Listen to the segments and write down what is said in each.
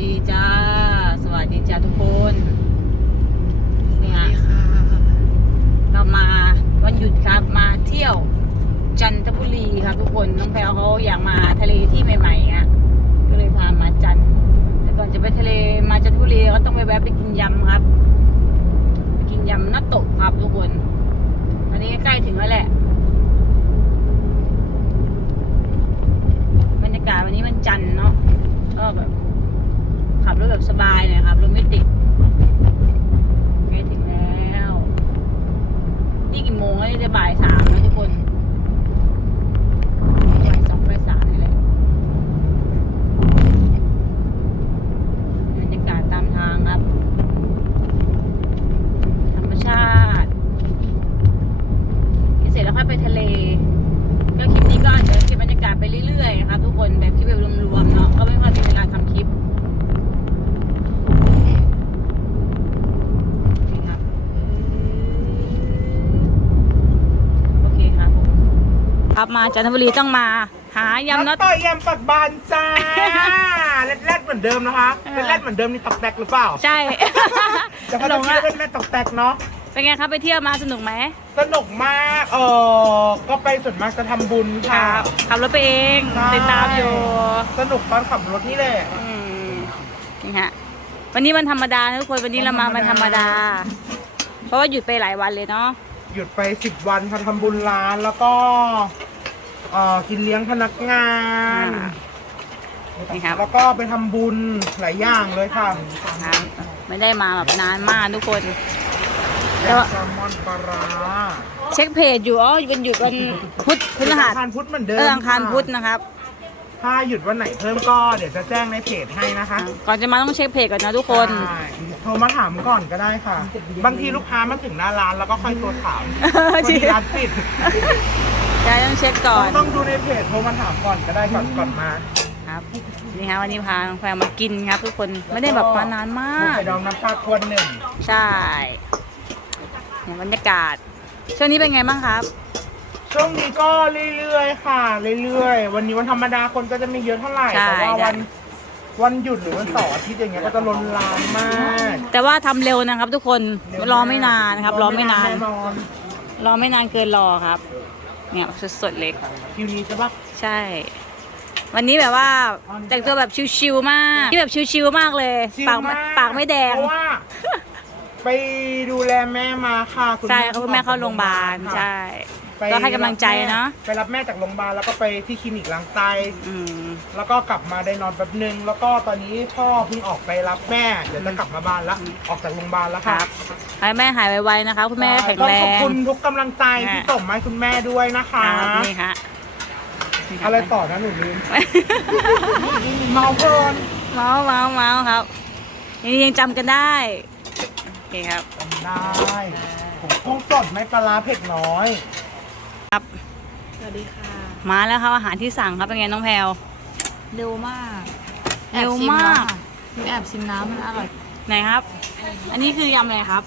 ดีจ้า สวัสดีจ้าทุกคนนี่ฮะเรามาวันหยุดครับมาเที่ยวจันทบุรีครับทุกคนน้องแพลวเขาอยากมาทะเลที่ใหม่ๆอะก็เลยพามาจันทร์แต่ก่อนจะไปทะเลมาจันทบุรีก็ต้องไปแวะไปกินยำครับไปกินยำนัตโตะครับทุกคนอันนี้ใกล้ถึงแล้วแหละบรรยากาศวันนี้มันจันทร์เนาะก็แบบ ขับรถแบบสบายหน่อยครับรถไม่ติดใกล้ถึงแล้ว นี่กี่โมงแล้วจะบ่ายสามแล้วทุกคนบ่ายสองบ่ายสามนี่แหละบรรยากาศตามทางครับ ธรรมชาติกินเสร็จแล้วค่อยไปทะเล ก็คลิปนี้ก็อาจจะเก็บบรรยากาศไปเรื่อยๆครับทุกคนแบบคลิปแบบรวมๆเนาะก็ไม่ค่อยมีเวลาทำคลิปนี่ครับโอเคครับผมครับ มาจันทบุรีต้องมา หายำน็อต ต่อยยำปักบานจ้าเล็ดแรดเหมือนเดิมนะคะเออเล็ดแรดเหมือนเดิมนี่ตอกแตกหรือเปล่าใช่จะพัฒหลงนาอะเป็นแม่ตอกแตกเนาะเป็นไงครับไปเที่ยวมาสนุกไหมสนุกมากเออก็ไปส่วนมากจะทำบุญคค่ะรับขับรถไปเองใช่ติดตามอยู่สนุกตอนขับรถนี่แหละอืมนี่ฮะวันนี้วันธรรมดานะทุกคนวันนี้เรามาวัวันนธธรรรรมมดาดา เพราะว่าหยุดไปหลายวันเลยเนาะหยุดไปสิบวันค่ะทำบุญร้านแล้วก็ เอ่อกินเลี้ยงพนักงานนี่ครับแล้วก็ไปทำบุญหลายอย่างเลยค่ะครับไม่ได้มาแบบนานมากทุกคนแซแล้วลมอนปลาร้าเช็คเพจอยู่อ๋อวันหยุดวันพุธพฤหัสอังคารพุธเหมือนเดิมเอออังคาระพุธนะครับ ถ้าหยุดวันไหนเพิ่มก็เดี๋ยวจะแจ้งในเพจให้นะคะก่อนจะมาต้องเช็คเพจก่อนนะทุกคน ใช่โทรมาถามก่อนก็ได้ค่ะ บางทีลูกค้ามาถึงหน้าร้านแล้วก็ค่อยโทรถามเออวันจริงนี้ร้านปิด ใช่ต้องเช็คก่อน ต้องดูในเพจโทรมาถามก่อนก็ได้ก่อนก่อนมาครับนี่ฮะวันนี้พาน้องแฟนมากินครับ ทุกคนไม่ได้แบบมานานมากไข่ดองน้ำปลาควรหนึ่งใช่เนี่ยบรรยากาศ ช่วงนี้เป็นไงบ้างครับ ช่วงนี้ก็เรื่อยๆค่ะเรื่อยๆ วันนี้วันธรรมดาคนก็จะไม่เยอะเท่าไหร่ใช่แต่ว่าใช่วันวันหยุดหรือวันเสาร์อาทิตย์อย่างเงี้ยก็จะล้นลามมากแต่ว่าทำเร็วนะครับ ทุกคนรอไม่นานนะครับ รอไม่นาน แน่นอนรอไม่นานเกินรอครับ เนี่ยสดๆเล็ก คิวนี้ใช่ปะใช่ วันนี้แบบว่าแต่งตัวแบบชิวๆมากที่แบบชิวๆมากเลย ชิลปากไม่มปากไม่แดง เพราะว่า ไปดูแลแม่มาค่ะใช่เขาคุณแม่เข้าโรงพยาบาลค่ะใช่ ไปก็ให้กำลังใจเนาะไปรับแม่จากโรงพยาบาลแล้วก็ไปที่คลินิกล้างไต อืม แล้วก็กลับมาได้นอนแป๊บนึง แล้วก็ตอนนี้พ่อเพิ่งออกไปรับแม่ เดี๋ยวจะกลับมาบ้านแล้วออกจากโรงพยาบาลแล้วคค่ะรับ ให้แม่หายไวๆนะคะ คุณแม่แข็งแรต้องขอบง คุณทุกกำลังใจที่อะส่งมาให้คุณแม่ด้วยนะคะ ครับนี่ค่ะนี่คบอะไรต่อนะหนูลืมเมาเพลินเมาส์เมาส์เมาส์ครับนี่ยังจำกันได้โอเคครับ จำได้ผมกุ้งสดไม่ปลาร้าเผ็ดน้อย ครับ สวัสดีค่ะ มาแล้วครับอาหารที่สั่งครับเป็นไงน้องแพลว เร็วมากเร็วมากหนูแอบชิมน้ำมันอร่อยไหนครับ อันนี้คือยำอะไรครับ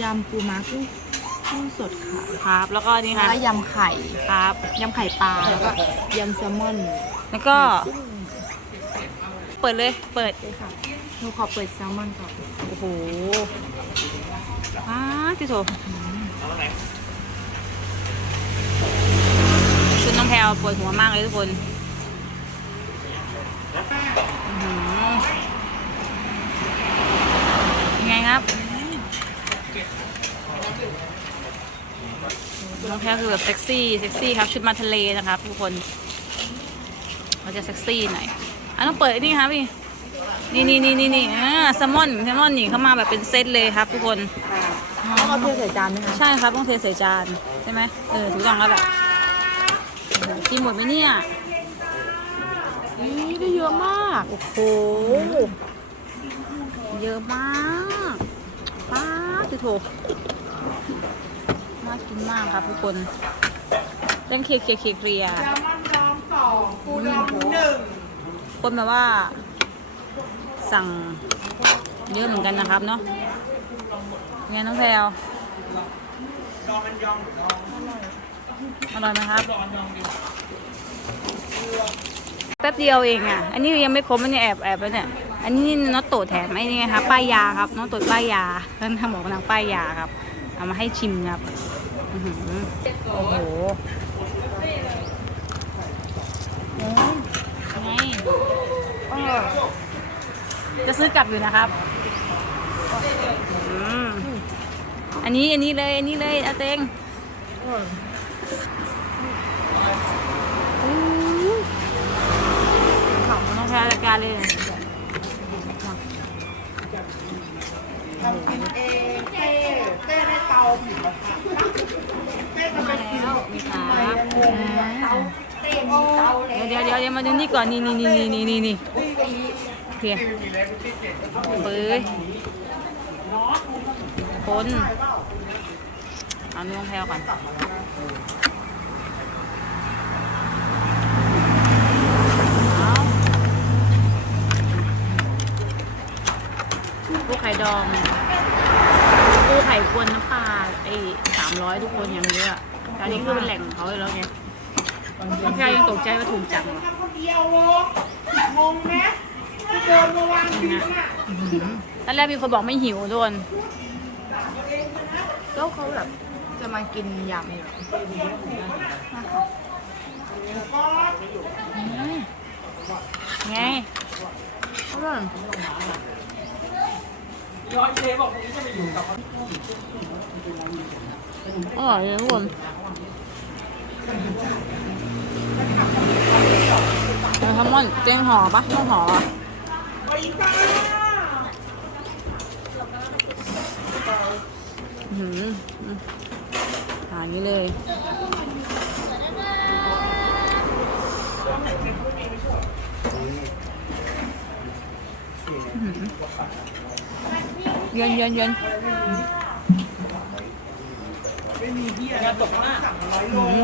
ยำปูม้ากุ้งกุ้งสดค่ะครับ แล้วก็นี่แล้วค่ะก็ยำไข่ครับยำไข่ปลาแล้วก็ยำแซลมอนแล้วก็ เปิดเลยเปิดเลยค่ะหนูขอเปิดแซลมอนก่อนโอ้โหอ้าจิโถชุดน้องแพลวปวดหัวมากเลยทุกคนอื้อหือยังไงครับ น้องแพลวคือแบบเซ็กซี่เซ็กซี่ครับชุดมาทะเลนะครับทุกคนเราจะเซ็กซี่หน่อยอะต้องเปิดไอ้นี่ครับพี่นี่นี่นี่นี่นี่อ่าแซลมอนแซลมอนนี่เข้ามาแบบเป็นเซตเลยครับทุกคนต้องเอาเทใส่จานไหมคะใช่ครับต้องเทใส่จานใช่ไหมเออถูกต้องแล้วแบบโอ้โหกินหมดไหมเนี่ยนี่ได้เยอะมากโอ้โหเยอะมากป้าดโถ น่ากินมากครับทุกคนเรื่องเคลียร์เคลียร์เคลียร์เคลียร์แซลมอนดองสองปูดองหนึ่งคนแบบว่า สั่งเยอะเหมือนกันนะครับเนาะไงน้องแพลวอร่อยไหมครับแป๊บเดียวเองอะ อันนี้ยังไม่ครบมันเนี่ยแอบแอบแล้วเนี่ย อันนี้น็อตโตแถมไอ้นี่ไงครับป้ายยาครับน็อตโตป้ายยาท่านทำหมอกำลังป้ายยาครับ เอามาให้ชิมครับโอ้โหไงจะซื้อกลับอยู่นะครับ อันนี้อันนี้เลยอันนี้เลยอาเตงของน้องแพรรายการเลยทำกินเอง เตาแล้วมีขาเดี๋ยวเดี๋ยวเดี๋ยวมาดูนี่ก่อนนี่นี่นี่นี่นี่นี่เพียปื้ยคนเอานื้อแพลวก่อนเอาปูไข่ดอง ปูไข่กวนน้ำปลาไอ้สามร้อยทุกคนอย่างเยอะแต่อันนี้คือเป็นแหล่งของเขาเลยแล้วไงน้องแพลวยังตกใจว่าถูกจังเหรอคนเดียววะงงไหมที่เดินมาวางทิ้งอะตอนแรกมีคนบอกไม่หิวทุกคนก็เขาแบบจะมากินยำอยู่ไงอร่อย อร่อยเลยทุกคนแซลมอนเจงห่อปะต้องห่อปะอื้อหืออืมหานี้เลย เย็นเย็นเย็น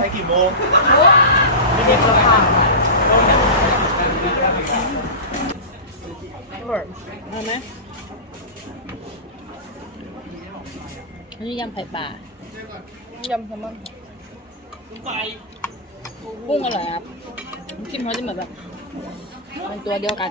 ไปกี่โมงเอาไหมอันนี้ยำไข่ปลายำแซลมอนกุ้งอร่อยครับน้ำจิ้มเขาจะเหมือนแบบเป็นตัวเดียวกัน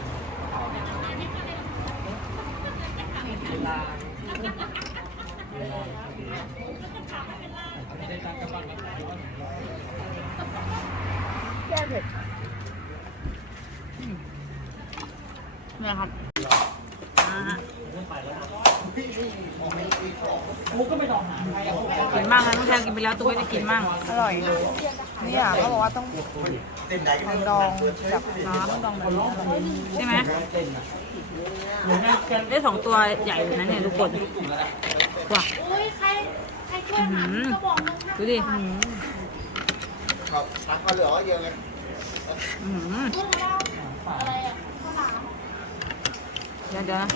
เนี่ยครับอ่าฮะกินมากนะน้องแทนกินไปแล้วตัวก็จะกินมากอร่อยเนี่ยเขาบอกว่าต้องดองกับน้ำดองแบบนี้ใช่ไหม ได้สองตัวใหญ่เลยนะเนี่ยทุกคนว้าอื้อหือดูดิอื้อหือครับทักมาเหลือเยอะไงอื้อหือเดี๋ยวเดี๋ยวนะ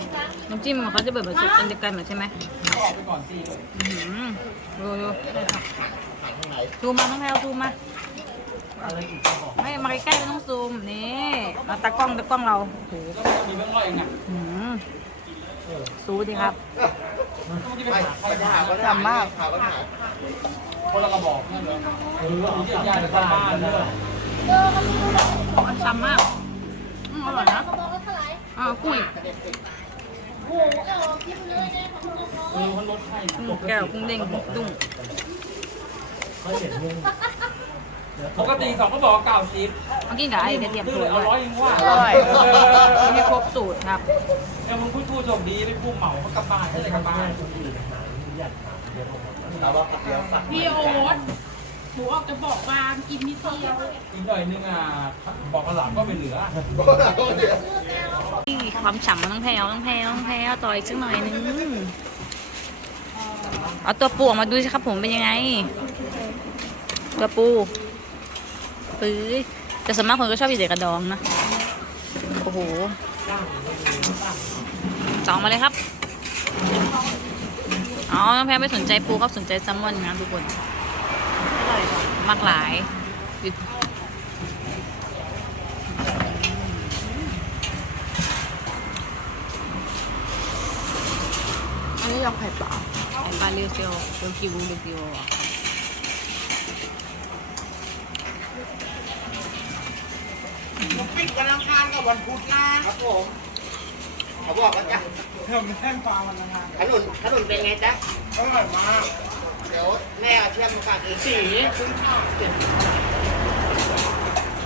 น้ำจิ้มเขาจะแบบเหมือนสุกอันเดียวกันเหมือนใช่ไหมอื้อหือดูดูถังข้างในซูมมาน้องแพลวซูม มาไม่มาใกล้ๆไม่ต้องซูมนี่มาตากล้องตากล้องเราโอ้โหอื้อหือซูดิครับไม่ปัญหาปัญหามากปัญหามันช้ำมากอืมอร่อยนะอ่ากุ้งอีกกุ้งแก้วกุ้งเด้งกุ้งตุ้ง ปกติสองก็บอกเก้าสิบเมื่อกี้กับไอ้กระเทียมคือโรยเอาด้วยร้อยยังว่าอร่อยไม่ให้ครบสูตรครับ เนี่ยมึงพูดพูดโชคดีไม่พูดเหมาเขากลับบ้านเขาจะกลับบ้านถามว่าขับเดียวสั่งพี่โอ๊ตหนูออกจะบอกว่ากินนิดเดียวอีกหน่อยนึงอะบอกกระหล่ำก็ไม่เหลือนี่ความฉ่ำมันต้องแพลวต้องแพลวต้องแพลวต่ออีกสักหน่อยนึงเอาตัวปูออกมาดูสิครับผมเป็นยังไง ตัวปู ปื้ยแต่ส่วนมากคนก็ชอบอีเด็กกระดองนะโอ้โหจองมาเลยครับอ๋อน้องแพรไม่สนใจปูครับสนใจแซลมอนนะทุกคนอร่อยมากหลายอันนี้ยำไข่เปล่าไอ้ปลาเรียวเซียวเรียวกิวเรียวกิวอะ ปิดวันอังคารกับวันพุธนะครับผมเขาบอกว่าจะเทอมแท่งปลาวันอังคารขนุนขนุนเป็นไงจ๊ะอร่อยมากเดี๋ยวแม่เอาเทียมมาฝากอีกสี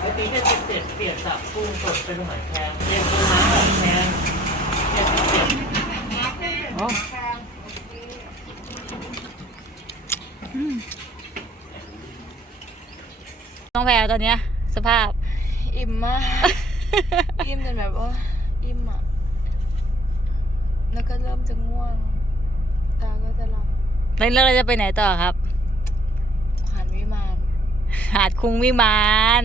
ไอ้ปีแค่เจ็ดเจ็ดเปลี่ยนจากกุ้งสดเป็นหอยแครงเปลี่ยนปูม้าหอยแครงเจ็ดเจ็ดอ๋อน้องแพรตอนเนี้ยสภาพ อิ่มมาก อิ่มจนแบบว่า อิ่มอะ แล้วก็เริ่มจะง่วง ตาก็จะหลับแล้วเราจะไปไหนต่อครับหันวิมาน หาดคุงวิมาน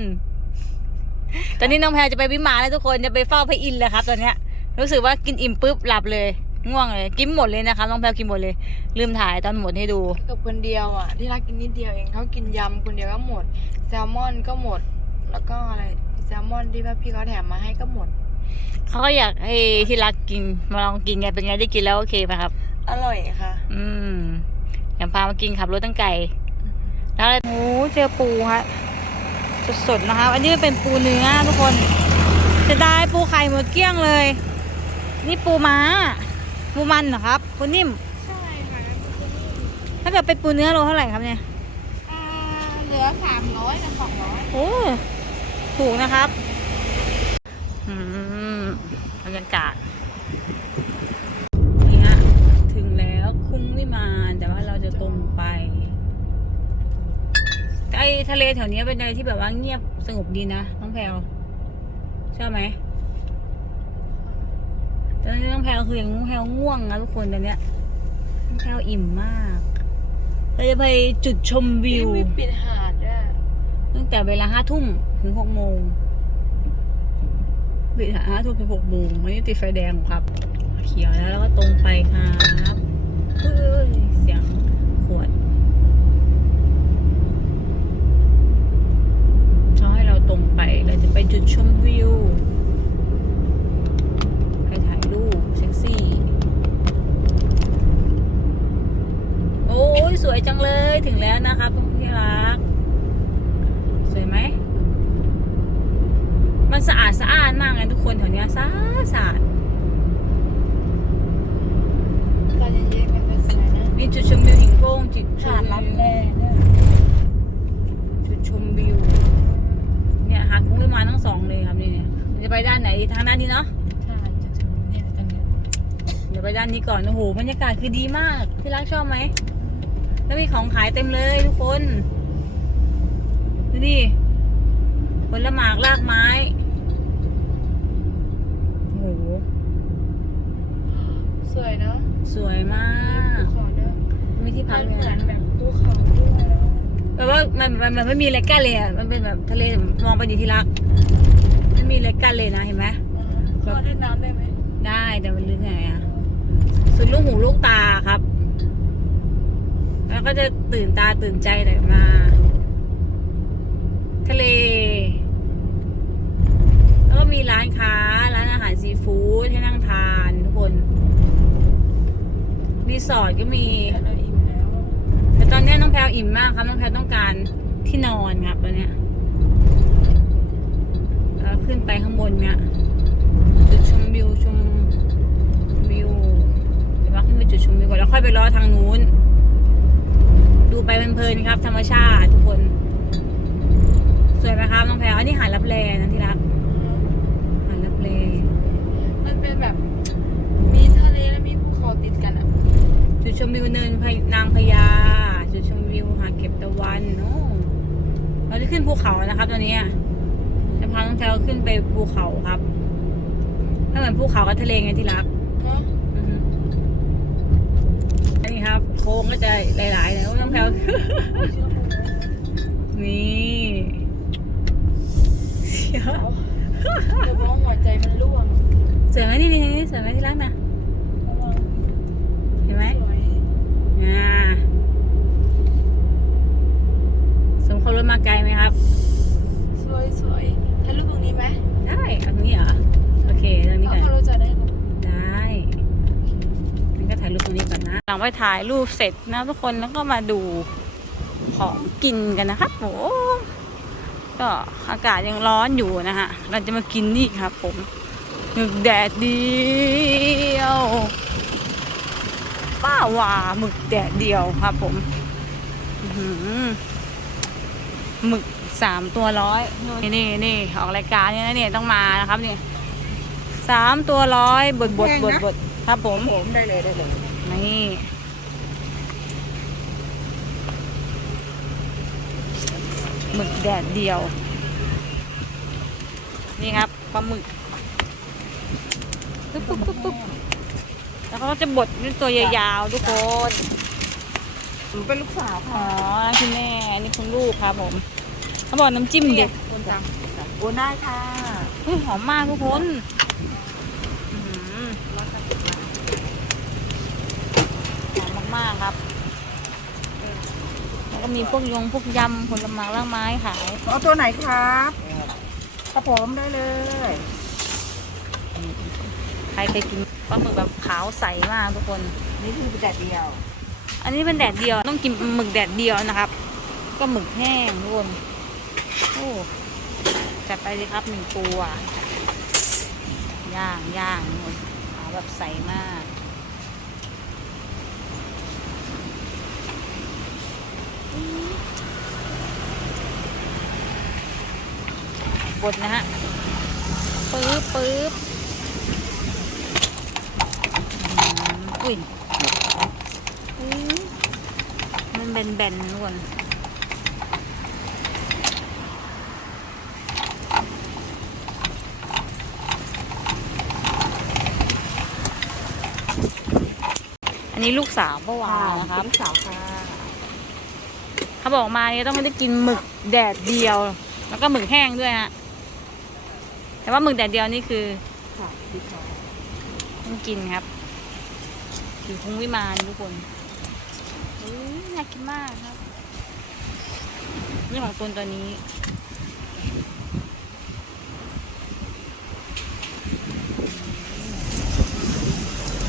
ตอนนี้น้องแพรจะไปวิมานแล้วทุกคนจะไปเฝ้าพระอินทร์แล้วครับ ตอนเนี้ย รู้สึกว่ากินอิ่มปุ๊บหลับเลย ง่วงเลย กินหมดเลยนะครับน้องแพรกินหมดเลย ลืมถ่ายตอนหมดให้ดู กับคนเดียวอะ ที่รักกินนิดเดียวเองเขากินยำคนเดียวก็หมด แซลมอนก็หมด แล้วก็อะไร แซลมอนที่พี่เขาแถมมาให้ก็หมด เขาก็อยากให้ที่รักกินมาลองกินไงเป็นไงได้กินแล้วโอเคไหมครับ อร่อยค่ะ อืมอยากพามากินขับรถตั้งไก่แล้วโอ้เจอปูฮะสดๆนะครับอันนี้มันเป็นปูเนื้อทุกคน จะได้ปูไข่หมดเกลี้ยงเลย นี่ปูม้า ปูมันเหรอครับปูนิ่มใช่ค่ะถ้าเกิดเป็นปูเนื้อโลเท่าไหร่ครับเนี่ยอ่าเหลือสามร้อยกับสองร้อยโอ้ ถูกนะครับอืมบรรยากาศนี่ฮะถึงแล้วคุ้งวิมานแต่ว่าเราจะตรงไปไอทะเลแถวนี้เป็นอะไรที่แบบว่าเงียบสงบดีนะน้องแพลวชอบไหมตอนนี้น้องแพลวคืออย่างน้องแพลวง่วงนะทุกคนตอนเนี้ยน้องแพลวอิ่มมากเราจะไปจุดชมวิวปิดหา ตั้งแต่เวลาห้าทุ่มถึงหกโมงปิดห้าทุ่มถึงหกโมงวันนี้ติดไฟแดงครับ เขียวแล้วแล้วก็ตรงไปครับเฮ้ยเสียงขวดเขาให้เราตรงไปเราจะไปจุดชมวิวให้ถ่ายรูปเซ็กซี่ โอ้ยสวยจังเลยถึงแล้วนะครับที่รัก สวยไหม มันสะอาดสะอาดมากเลยทุกคนแถวเนี้ยสะอาดสะอาดตอนเย็นๆกันจะสวยนะ มีจุดชมวิวหิ่งโป้งจุดชหามดวิรับวแร่ด้วยจุดชมวิว เนี่ยหาดคุ้งวิมานทั้งสองเลยครับนี่เนี่ยมันจะไปด้านไหนทางด้านนี้เนาะใช่จะถึงเนี่ยตอนเนี้ยเดี๋ยวไปด้านนี้ก่อน โอ้โห บรรยากาศคือดีมาก ที่รักชอบไหม แล้วมีของขายเต็มเลยทุกคน ดูดิผลหมากลากไม้โอ้โหสวยเนาะสวยมากขอเด้อมีที่พัมักนเลยเหมือนนะแบบภูเขาด้วยแปลว่ามันมันมันไม่มีอะไรกั้นเลยอะมันเป็นแบบทะเลมองไปดีที่รักไม่มีอะไรกั้นเลยนะเห็นไหมขอเล่นน้ำได้ไหมได้แต่มันลึกไงอะสุดลูกหูลูกตาครับ แล้วก็จะตื่นตาตื่นใจหน่อยมา ทะเล แล้วก็มีร้านค้า ร้านอาหารซีฟู้ดให้นั่งทานทุกคน รีสอร์ทก็มี แต่ตอนนี้น้องแพลวอิ่มมากครับ น้องแพลวต้องการที่นอนครับตอนนี้แล้วขึ้นไปข้างบนเนี้ยจุดชมวิวชมวิวเดี๋ยวว่าขึ้นไปจุดชมวิวก่อนแล้วค่อยไปรอทางนู้น ดูไปเพลินๆครับ ธรรมชาติทุกคน สวยไหมครับน้องแพลวอันนี้หาดรับแลนะที่รักหาดรับแลมันเป็นแบบ มีทะเลและมีภูเขาติดกันอะจุดชมวิวเนินพญนางพญาจุดชมวิวหาดเก็บตะวันโอ้เราจะขึ้นภูเขานะครับตอนนี้จะพาน้องแพลวขึ้นไปภูเขาครับถ้าเหมือนภูเขากับทะเลไงที่รักเนาะอือฮึอันนี้ครับ โค้งก็จะหลายๆนะน้องแพลวนี่ เสียวเดี๋ยวมองหัวใจมันร่วงจสวยไหมนี่นี่นี่สวยไหมที่รักนะเห็นไหมสวยอ่าสมควรรถมาไกลไหมครับ สวยสวยถ่ายรูปตรงนี้ไหมได้เอาตรงนี้เหรอ โอเคตรงนี้เอาก่อนพอเราจะได้ลงได้งั้นก็ถ่ายรูปตรงนี้ก่อนนะหลังไปถ่ายรูปเสร็จนะทุกคนแล้วก็มาดูของกินกันนะครับโอ้ ก็อากาศยังร้อนอยู่นะฮะ เราจะมากินนี่ครับผมหมึกแดดเดียวป้าว่าหมึกแดดเดียวครับผมอื้อหือหมึกสามตัวร้อยนี่นี่นี่ออกรายการเนี่ยนะเนี่ยต้องมานะครับเนี่ยสามตัวร้อยบดบดบดบดครับผม ผมได้เลยได้เลยนี่ หมึกแดดเดียว นี่ครับปลาหมึกปุ๊บปุ๊บปุ๊บปุ๊บแล้วเขาก็จะบดด้วยตัวยาวๆทุกคนหนูเป็นลูกสาวอ๋ค่ะอคุณแม่อันนี้คุณลูกครับผมเขาบอกน้ำจิ้มเด็ดคนจังโอนได้ค่ะเฮ้ยหอมมากทุกคนอื้อหือหอมมากๆครับแล้ว ก็มีพวกยงพวกยำผลไม้ล่างไม้ขายเอาตัวไหนครับกระผมได้เลยใครเคยกินปลาหมึกแบบขาวใสมากทุกคน นี่คือแดดเดียว อันนี้เป็นแดดเดียวต้องกินหมึกแดดเดียวนะครับ ก็หมึกแห้งทุกคนโอ้จัดไปเลยครับหนึ่งตัวย่างย่างทุกคนขาวแบบใสมาก บดนะฮะปึ๊บปึ๊บอุ้ยมันแบนๆทุกคนอันนี้ลูกสาวเมื่อวานนะครับลูกสาวค่ะ เขาบอกมาเนี่ยต้องได้กินหมึกแดดเดียว แล้วก็หมึกแห้งด้วยฮะแต่ว่าหมึกแดดเดียวนี่คือต้องกินครับอยู่คุ้งวิมานทุกคนอน่ากินมากครับนี่ของตัวตัวนี้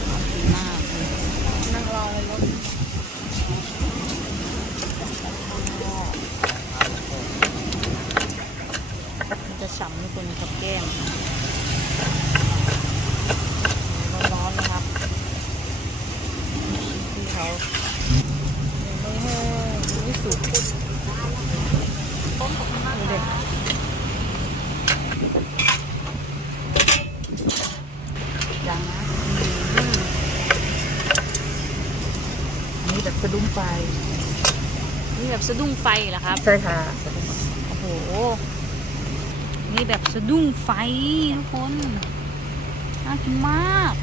น่ากินมากเลยนั่งรอเลยรถ มันจะฉ่ำทุ กคนกับแก้มร้อนๆนะครับที่เขาไม่แห้งไม่สุกดูเด็ยังนะอืมอันนี้แบบสะดุ้งไฟ นี่แบบสะดุ้งไฟเหรอครับ ใช่ค่ะ โอ้โห นี่แบบสะ ดุ้งไฟทุกคน น่ากินมาก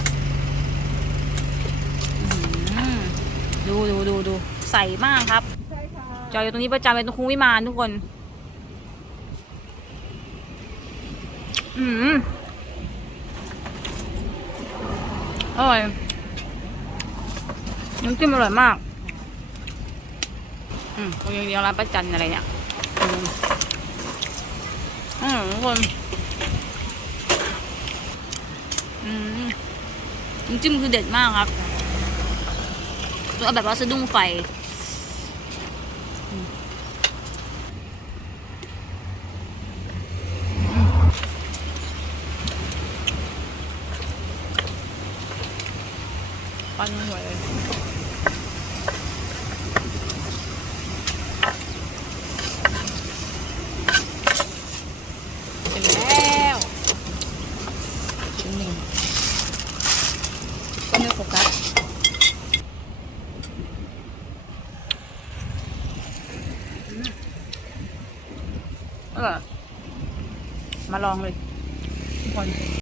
ดูดูดูดูใส่มากครับจอยอยู่ตรงนี้ประจำเลยตรงคุ้งวิมานทุกคน อืมอร่อยน้ำจิ้มอร่อยมาก อืมตรงอย่างเดียวร้านประจันอะไรเนี่ย อืมอืมทุกคน อืม น้ำจิ้มคือเด็ดมากครับตัวแบบว่าสะดุ้งไฟอืมปั้นหวย